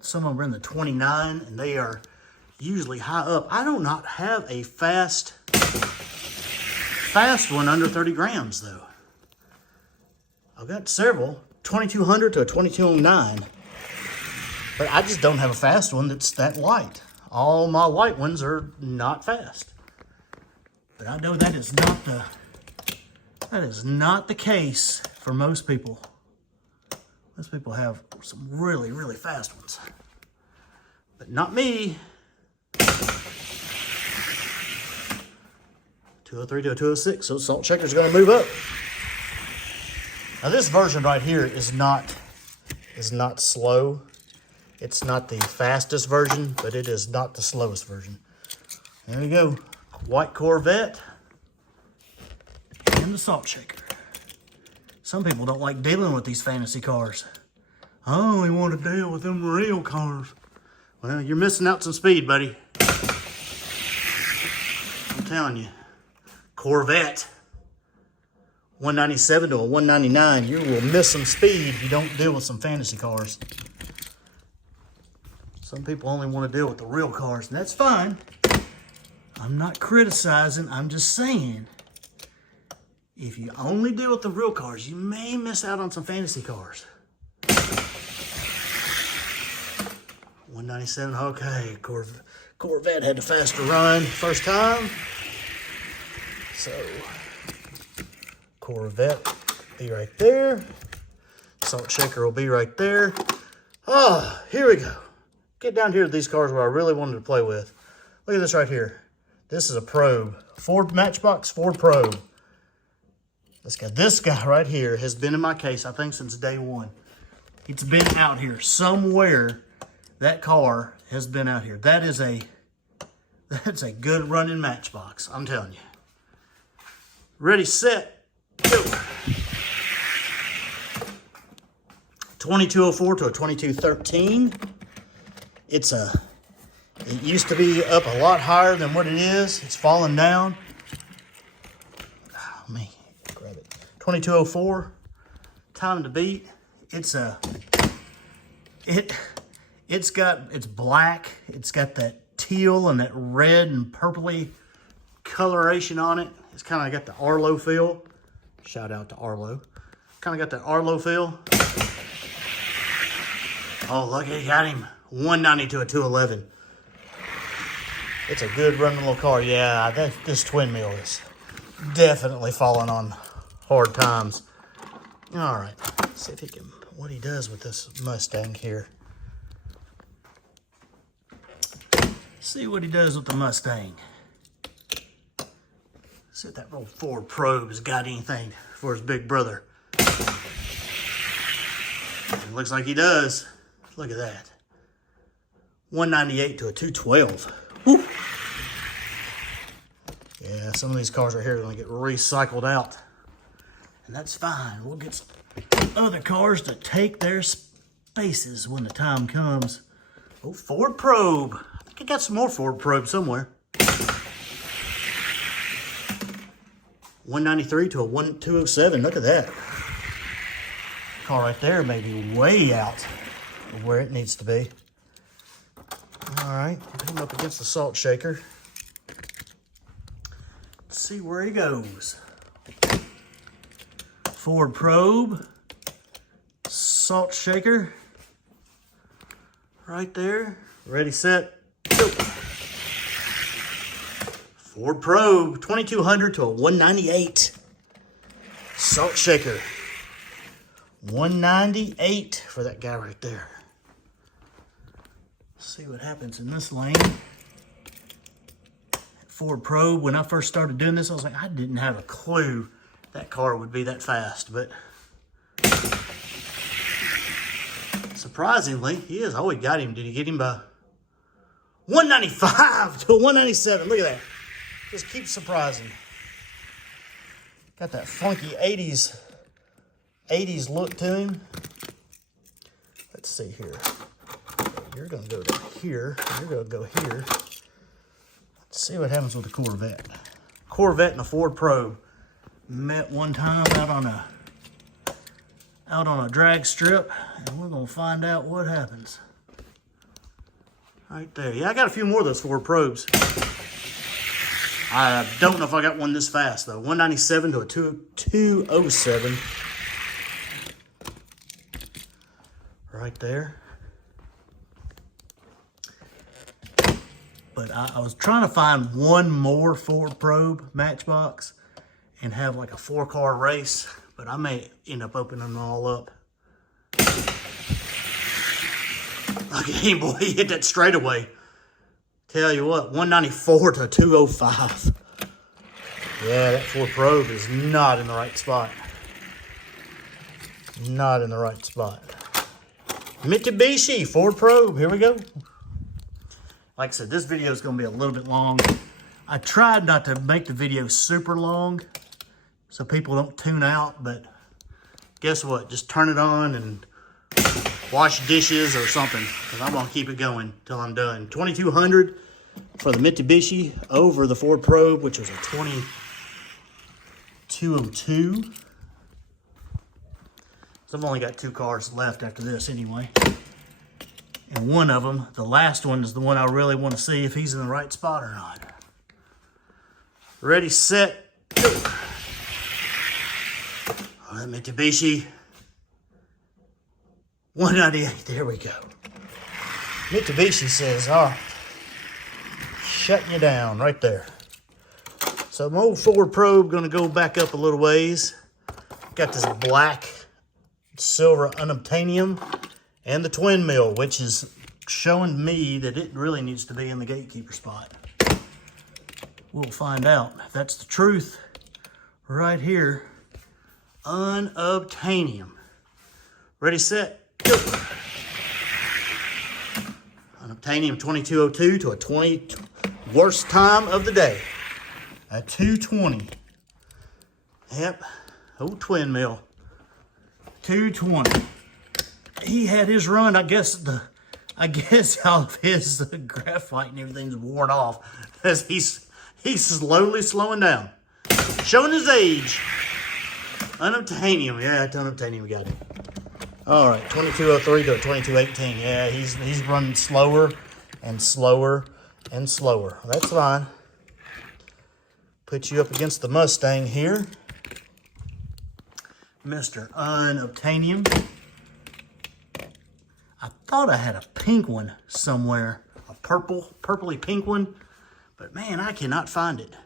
Some of them are in the 29, and they are usually high up. I do not have a fast one under 30 grams though. I've got several, 2200 to a 2209, but I just don't have a fast one that's that light. All my light ones are not fast. But I know that is not the case for most people. Most people have some really, really fast ones, but not me. 203 to a 206, so salt shaker's going to move up. Now this version right here is not slow. It's not the fastest version, but it is not the slowest version. There we go. White Corvette and the salt shaker. Some people don't like dealing with these fantasy cars. I only want to deal with them real cars. Well, you're missing out some speed, buddy. I'm telling you. Corvette, 197 to a 199. You will miss some speed if you don't deal with some fantasy cars. Some people only want to deal with the real cars, and that's fine. I'm not criticizing, I'm just saying, if you only deal with the real cars, you may miss out on some fantasy cars. 197, okay, Corvette had the faster run first time. So, Corvette be right there. Salt shaker will be right there. Oh, here we go. Get down here to these cars where I really wanted to play with. Look at this right here. This is a probe. Ford Matchbox Ford Probe. This guy right here has been in my case, I think, since day one. It's been out here somewhere. That car has been out here. That's a good running Matchbox, I'm telling you. Ready, set, go. 2204 to a 2213. It used to be up a lot higher than what it is. It's fallen down. Oh, man, grab it. 2204, time to beat. It's black. It's got that teal and that red and purpley coloration on it. It's kind of got the Arlo feel. Shout out to Arlo. Kind of got that Arlo feel. Oh, look, he got him. 190 to a 211. It's a good running little car. Yeah, this twin mill is definitely falling on hard times. All right, let's see if he can, what he does with this Mustang here. See what he does with the Mustang. See if that little Ford Probe has got anything for his big brother. It looks like he does. Look at that. 198 to a 212. Woo. Yeah, some of these cars right here are going to get recycled out. And that's fine. We'll get some other cars to take their spaces when the time comes. Oh, Ford Probe. I think I got some more Ford Probe somewhere. 193 to a 207. Look at that. Car right there may be way out of where it needs to be. All right, put him up against the salt shaker. Let's see where he goes. Ford Probe, salt shaker, right there. Ready, set, go. Ford Probe, 2200 to a 198. Salt shaker. 198 for that guy right there. Let's see what happens in this lane. Ford Probe, when I first started doing this, I was like, I didn't have a clue that car would be that fast, but surprisingly, he is. Oh, he got him. Did he get him by 195 to a 197? Look at that. Just keeps surprising. Got that funky 80s look to him. Let's see here. You're going to go down here. You're going to go here. Let's see what happens with the Corvette. Corvette and a Ford Probe met one time out on a drag strip, and we're going to find out what happens. Right there. Yeah, I got a few more of those Ford Probes. I don't know if I got one this fast, though. 197 to a 207. Right there. But I was trying to find one more Ford Probe Matchbox and have like a 4-car race, but I may end up opening them all up. Look at him, boy. He hit that straightaway. Tell you what, 194 to 205. Yeah, that Ford Probe is not in the right spot. Not in the right spot. Mitsubishi Ford Probe. Here we go. Like I said, this video is going to be a little bit long. I tried not to make the video super long so people don't tune out, but guess what? Just turn it on and wash dishes or something, because I'm going to keep it going till I'm done. 2200 for the Mitsubishi over the Ford Probe, which was a 2202. So I've only got 2 cars left after this anyway. And one of them, the last one, is the one I really want to see if he's in the right spot or not. Ready, set, go. Oh, that Mitsubishi. 198, there we go. Mitsubishi says, all right, shutting you down right there. So my old Ford Probe going to go back up a little ways. Got this black silver unobtainium and the twin mill, which is showing me that it really needs to be in the gatekeeper spot. We'll find out if that's the truth right here. Unobtainium. Ready, set, Go. Unobtainium 2202 to a 20, worst time of the day. A 220. Yep. Old twin mill. 220. He had his run. I guess all of his graphite and everything's worn off as he's slowly slowing down. Showing his age. Unobtainium. Yeah, unobtainium got him. All right, 2203 to a 2218. Yeah, he's running slower and slower and slower. That's fine. Put you up against the Mustang here. Mr. Unobtainium. I thought I had a pink one somewhere. A purpley pink one. But man, I cannot find it.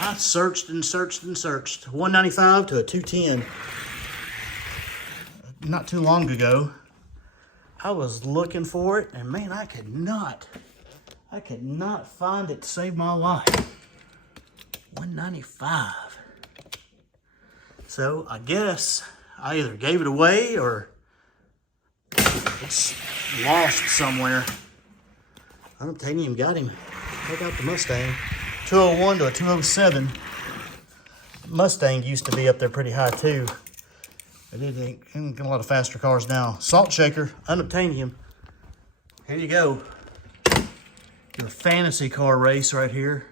I searched and searched and searched. 195 to a 210. Not too long ago, I was looking for it, and man, I could not find it to save my life. 195. So I guess I either gave it away or it's lost somewhere. Unobtainium got him. Check out the Mustang. 201 to a 207. Mustang used to be up there pretty high too. But it ain't got a lot of faster cars now. Salt Shaker, Unobtainium. Here you go. Your fantasy car race right here.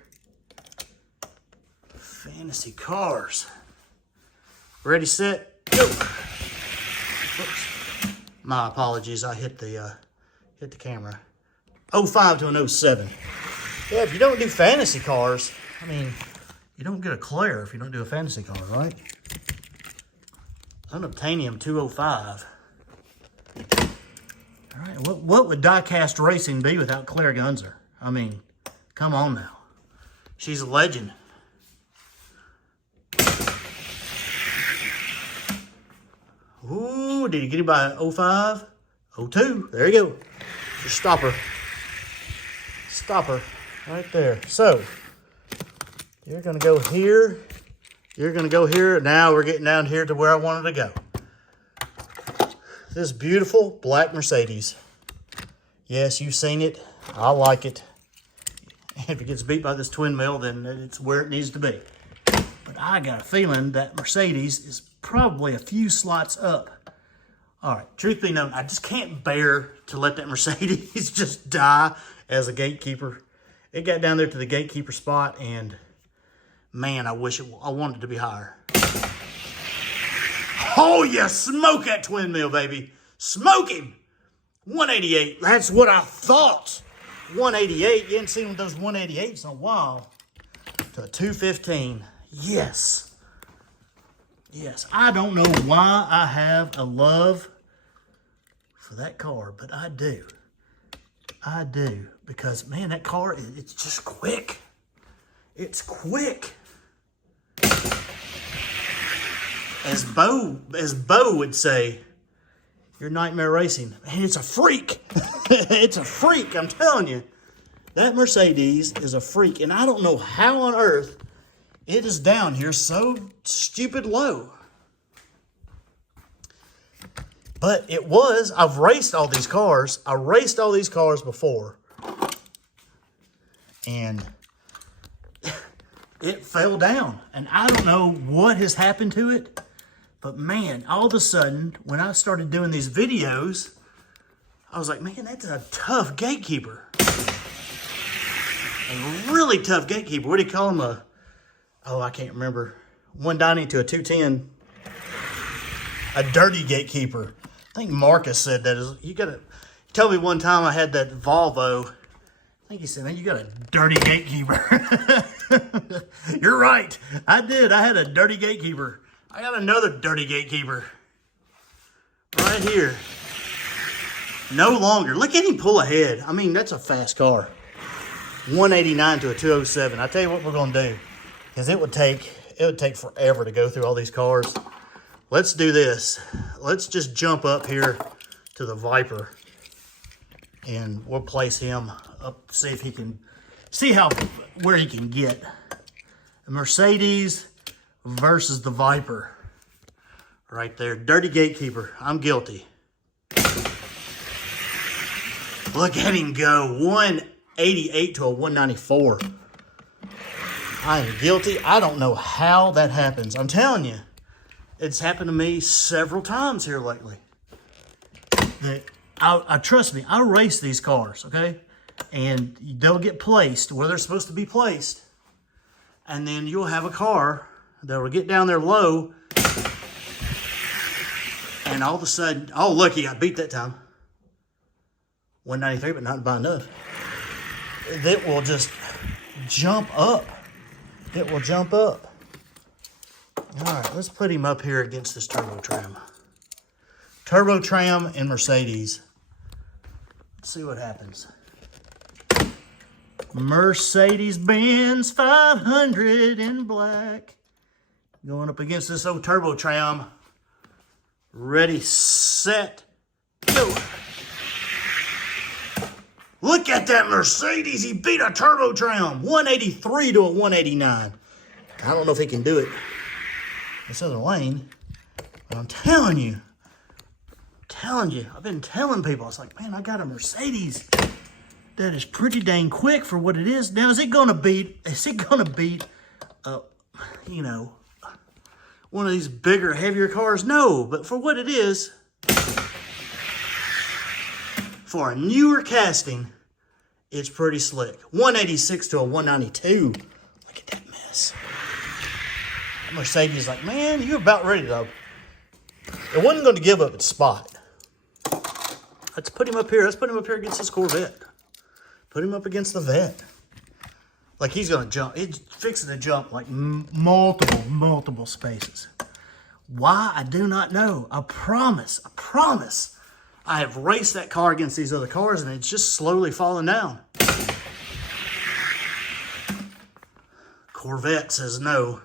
Fantasy cars. Ready, set, go. Oops. My apologies, I hit the camera. 05 to an 07. Yeah, if you don't do fantasy cars, I mean, you don't get a Claire if you don't do a fantasy car, right? Unobtainium 205. All right, what would diecast racing be without Claire Gunzer? I mean, come on now. She's a legend. Ooh, did you get it by 05? 02, there you go. Your stopper. Stopper, right there. So, you're gonna go here. You're gonna go here. Now we're getting down here to where I wanted to go. This beautiful black Mercedes. Yes, you've seen it. I like it. If it gets beat by this twin mill, then it's where it needs to be. But I got a feeling that Mercedes is probably a few slots up. All right, truth be known, I just can't bear to let that Mercedes just die as a gatekeeper. It got down there to the gatekeeper spot, and man, I wanted it to be higher. Oh, yeah, smoke that twin mill, baby. Smoke him. 188. That's what I thought. 188. You hadn't seen one of those 188s in a while. To a 215. Yes. Yes. I don't know why I have a love for that car, but I do. I do. Because, man, that car, it's just quick. It's quick. As Bo would say, your nightmare racing. Man, it's a freak. It's a freak, I'm telling you. That Mercedes is a freak, and I don't know how on earth it is down here so stupid low. But it was. I've raced all these cars. I raced all these cars before. And it fell down. And I don't know what has happened to it. But man, all of a sudden, when I started doing these videos, I was like, man, that's a tough gatekeeper. A really tough gatekeeper. What do you call him? I can't remember. 190 to a 210. A dirty gatekeeper. I think Marcus said that. You gotta tell me one time I had that Volvo. I think he said, man, you got a dirty gatekeeper. You're right. I did. I had a dirty gatekeeper. I got another dirty gatekeeper. Right here. No longer. Look at him pull ahead. I mean, that's a fast car. 189 to a 207. I tell you what we're going to do. Because it would take forever to go through all these cars. Let's do this. Let's just jump up here to the Viper. And we'll place him up, see if he can, where he can get. The Mercedes versus the Viper. Right there. Dirty gatekeeper. I'm guilty. Look at him go. 188 to a 194. I am guilty. I don't know how that happens. I'm telling you. It's happened to me several times here lately. Trust me, I race these cars, okay? And they'll get placed where they're supposed to be placed. And then you'll have a car that will get down there low. And all of a sudden, oh, look, he got beat that time. 193, but not by enough. That will just jump up. It will jump up. All right, let's put him up here against this Turbo Tram. Turbo Tram and Mercedes. Let's see what happens. Mercedes-Benz 500 in black. Going up against this old Turbo Tram. Ready, set, go. Look at that Mercedes. He beat a Turbo Tram. 183 to a 189. I don't know if he can do it this other lane. But I'm telling you. I've been telling people. It's like, man, I got a Mercedes that is pretty dang quick for what it is. Now, is it going to beat, you know, one of these bigger, heavier cars? No, but for what it is, for a newer casting, it's pretty slick. 186 to a 192. Look at that mess. Mercedes is like, man, you're about ready to. It wasn't going to give up its spot. Let's put him up here. Let's put him up here against this Corvette. Put him up against the Vet. Like he's going to jump. It's fixing to jump like multiple spaces. Why? I do not know. I promise. I have raced that car against these other cars and it's just slowly falling down. Corvette says no.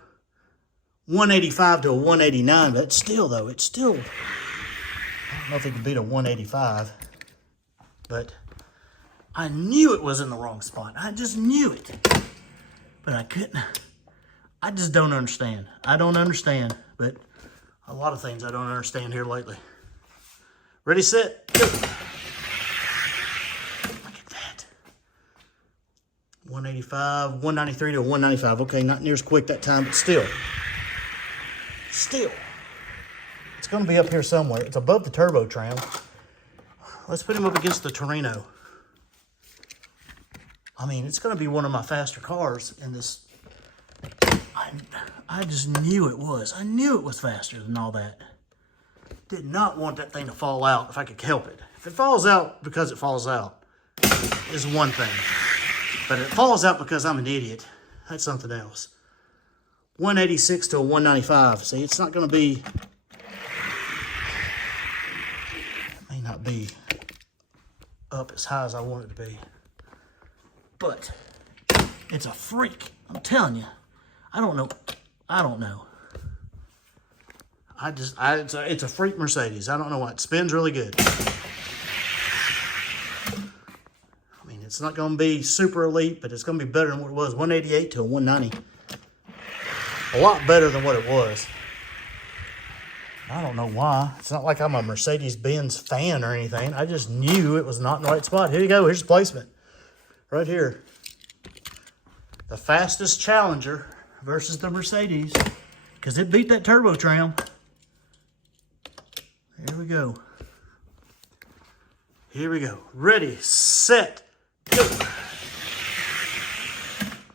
185 to a 189, but it's still, I don't know if he can beat a 185, but I knew it was in the wrong spot. I just knew it, but I couldn't. I just don't understand. I don't understand, but a lot of things I don't understand here lately. Ready, set, go. Look at that. 185, 193 to a 195. Okay, not near as quick that time, but still. It's going to be up here somewhere. It's above the Turbo Tram. Let's put him up against the Torino. I mean, it's going to be one of my faster cars in this. I just knew it was. I knew it was faster than all that. Did not want that thing to fall out if I could help it. If it falls out because it falls out is one thing. But if it falls out because I'm an idiot, that's something else. 186 to a 195. See, it's not going to be, it may not be up as high as I want it to be. But it's a freak. I'm telling you. I don't know. It's a freak Mercedes. I don't know why. It spins really good. I mean, it's not going to be super elite, but it's going to be better than what it was. 188 to a 190. A lot better than what it was. I don't know why. It's not like I'm a Mercedes-Benz fan or anything. I just knew it was not in the right spot. Here you go. Here's the placement. Right here. The fastest Challenger versus the Mercedes. Because it beat that Turbo Tram. Here we go. Here we go. Ready, set, go.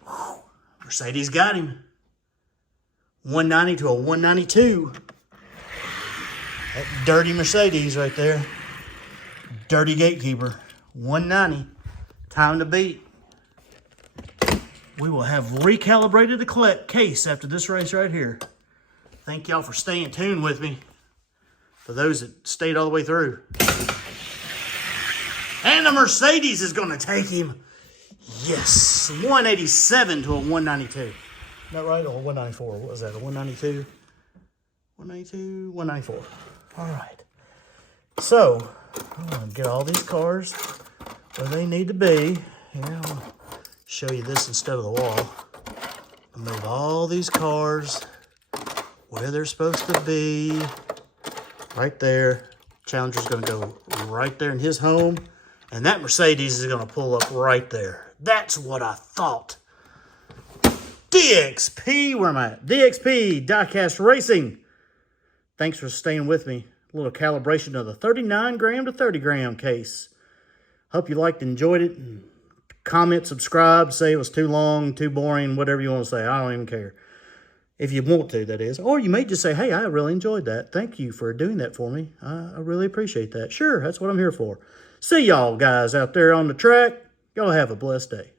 Whew. Mercedes got him. 190 to a 192. That dirty Mercedes right there. Dirty gatekeeper. 190. Time to beat. We will have recalibrated the case after this race right here. Thank y'all for staying tuned with me. For those that stayed all the way through. And the Mercedes is going to take him. Yes. 187 to a 192. Not right? Or 194. What was that? A 192? 192? 194. All right. So, I'm going to get all these cars where they need to be. Here, I'll show you this instead of the wall. I'll move all these cars where they're supposed to be. right there. Challenger's going to go right there in his home. And that Mercedes is going to pull up right there. That's what I thought. DXP, where am I at? DXP, Diecast Racing. Thanks for staying with me. A little calibration of the 39 gram to 30 gram case. Hope you liked and enjoyed it. Comment, subscribe, say it was too long, too boring, whatever you want to say. I don't even care. If you want to, that is. Or you may just say, hey, I really enjoyed that. Thank you for doing that for me. I really appreciate that. Sure, that's what I'm here for. See y'all guys out there on the track. Y'all have a blessed day.